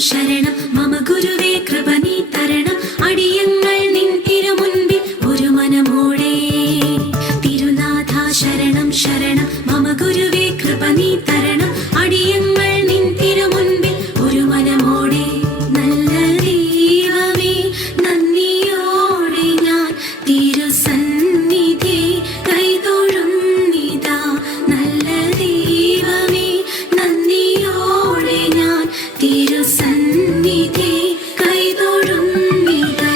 ശരണം മമ ഗുരുവേ കൃപ നീ തരണം അടിയങ്ങൾ നിൻ തിരുമുൻപിൽ ഒരു മനമോടെ തിരുനാഥ ശരണം ശരണം മമ ഗുരുവേ കൃപ നീ തരണം അടിയങ്ങൾ നിൻ തിരുമുൻപിൽ ഒരു മനമോടെ നല്ല ദൈവമേ നന്ദിയോടെ ഞാൻ തിരുസന്നിധി കൈതൊഴുന്നിതാ നല്ല ദൈവമേ നന്ദിയോടെ ഞാൻ തിരുസന്നിധി കൈതൊഴുന്നിതാ.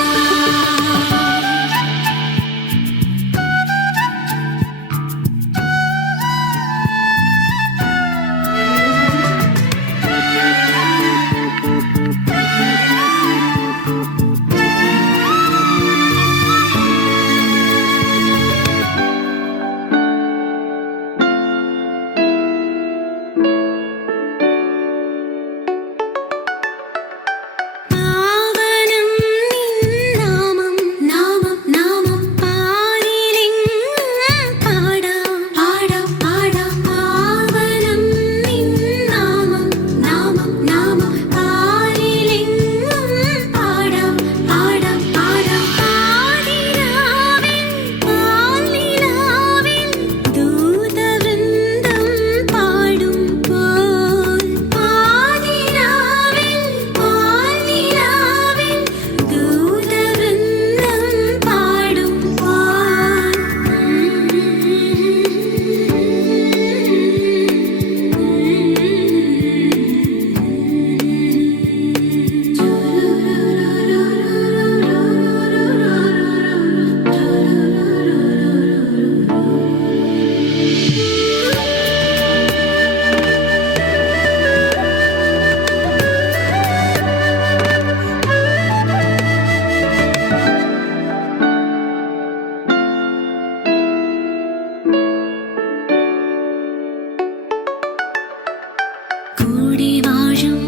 കൂടി വാഴും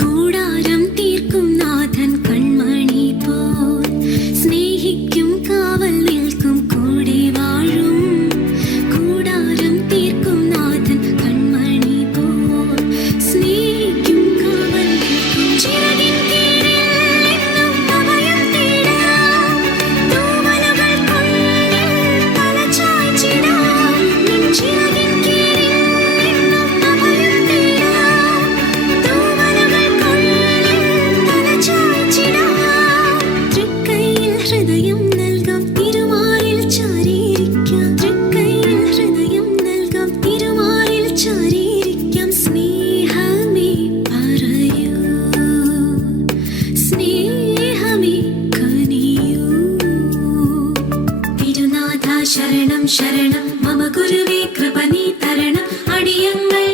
കൂടാരം തീർക്കും നാഥൻ കൺമണി പോൽ സ്നേഹിക്കും കാവൽ നിൽക്കും കൂടി വാഴും കൂടാരം തീർക്കും നാഥൻ കൺമണി പോൽ സ്നേഹിക്കും കാവൽ നിൽക്കും ചിറകിൻ കീഴിൽ എന്നും അഭയം തേടാം തൂവലുകൾ കൊള്ളിൽ തല ചായ്ച്ചിടാം നിൻ ചിറകിൻ കീഴിൽ എന്നും അഭയം തേടാം തൂവലുകൾ കൊള്ളിൽ തല ചായ്ച്ചിടാം തൃക്കൈയിൽ ഹൃദയം നൽകാം തിരുമാറിൽ ചാരിയിരിക്കാം തൃക്കൈയിൽ ഹൃദയം നൽകാം തിരുമാറിൽ ചാരിയിരിക്കാം സ്നേഹമേ പറയൂ സ്നേഹമേ കനിയൂ തിരുനാഥ ശരണം ശരണം മമ ഗുരുവേ കൃപ നീ തരണം അടിയങ്ങൾ